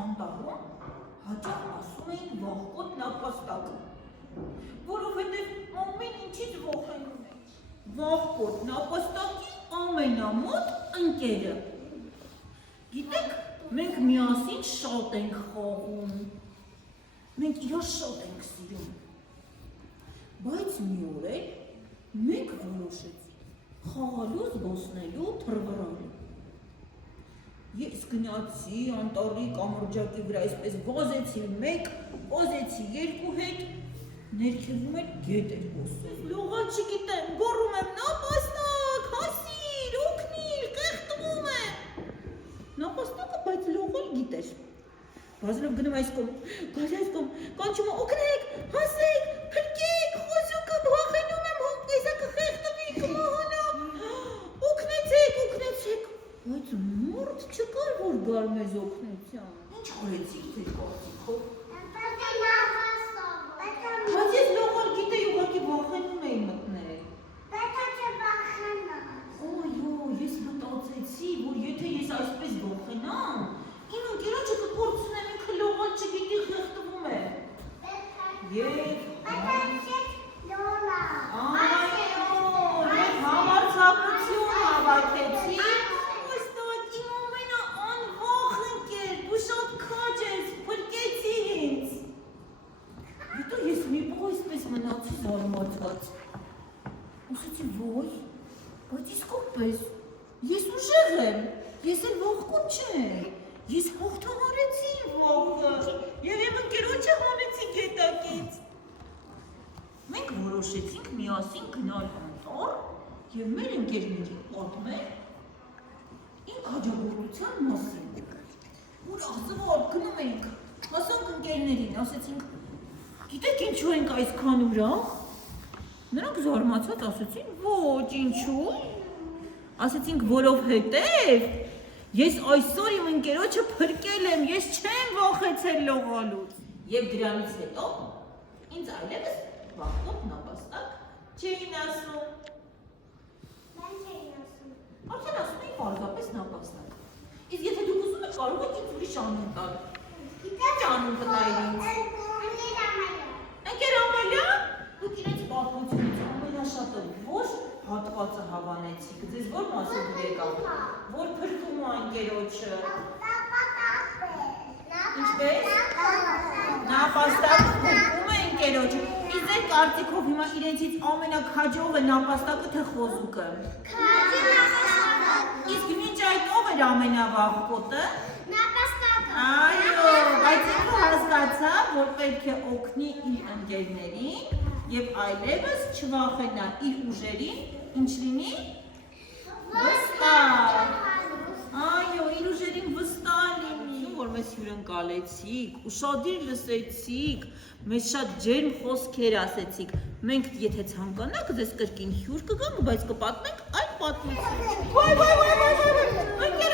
անտառում հաճախ ասում էին վախկոտ նապաստակը, որովհետև ամեն ինչից վախենում էին։ Վախկոտ նապաստակի ամենամոտ ընկերը։ Գիտեք, մենք միասին շատ ենք խաղում, մենք իրար շատ ենք սիրում, բայց մի օր էլ մենք որոշեցինք խաղալու, զբոսնելու, թռվռալու։ Ես գնացի անտառի կամրջակի վրա, այսպես վազեցի մեկ, վազեցի երկու հետ, ներքևում էլ գետ էր հոսում։ Լողալ չգիտեմ, գոռում եմ նապաստակ, հասիր, օգնիր, կեղտվում եմ։ Նապաստակը բայց լողալ գիտեր։ Վազելով գնում այս կողմ, գալի այս կողմ, կանչում եմ օգնեք, հասեք, փրկեք, խոզուկը վախենում եմ, հոգեզակը խեղտվի, կմահանամ, օգնեցեք, օգնեցեք։ Բայց մորդ չկար, որ գար մեզ օգնության։ Ինչ խորեցիք ձեր կարծիքով։ Բայց ես լողալ գիտեի, ուղղակի վախենում էի մտնել։ Այո, ես մտածեցի, որ եթե ես այսպես վախենամ, իմ ընկերոջը կկորցնեմ, ինքը լողալ չգիտի, խեղտվում է։ Եվ համարձակություն հավաքեցի, ոստակ իմ ամենաանվախ ընկեր, դու շատ քաջ ես, փրկեցի ինձ։ Հետո ես մի պահ այսպես մնացի զարմացած։ Ասացի ոյ, բայց իսկապես, ես ուժեղ եմ, ես էլ վախկոտ չեմ, ես հաղթահարեցի վախը և իմ ընկերոջը հանեցի գետակից։ Մենք որոշեցինք միասին գնալ անտառ և մեր ընկերներին պատմել իմ քաջագործության մասին։ Ուրախ-զվարթ գնում էինք, հասանք ընկերներին, ասեցինք, գիտեք ինչու ենք այսքան ուրախ։ Նրանք զարմացած ասեցին, ոչ, ինչու։ Ասեցինք, որովհետև ես այսօր իմ ընկերոջը փրկել եմ, ես չեմ վախեցել լողալուց։ Եվ դրանից հետո ինձ այլևս վախկոտ նապաստակ չէին ասում։ Արդեն ասում էի պարզապես նապաստակ։ Իսկ եթե դուք ուզում եք, կարող եք ինձ ուրիշ անուն տալ։ Ինչ անուն կտայր ինձ։ Ընկեր Ամալիա, դուք իրենց պատմությունից ամենաշատը որ հատվածը հավանեցիք, ձեզ որ մասը դուք եկավ, որ փրկում է ընկերոջը։ Ինչպես։ Նապաստակը փրկում է ընկերոջը։ Իսկ ձեր կարծիքով հիմա իրենցից ամենաքաջողը նապաստակը թե խոզուկը։ Իսկ մինչ այդ ով էր ամենավախկոտը։ Այո, բայց ինքը հասկացավ, որ պետք է օգնի իր ընկերներին և այլևս չվախենա իր ուժերին, ինչ լինի։ Վստահ։ Այո, իր ուժերին վստահ լինի, որ մեզ հյուրընկալեցիք, ուշադիր լսեցիք, մեզ շատ ջերմ խոսքեր ասեցիք։ Մենք եթե ցանկանաք, ձեզ կրկին հյուր կգանք, բայց կպատմենք այլ պատմություն։ Վայ, ընկեր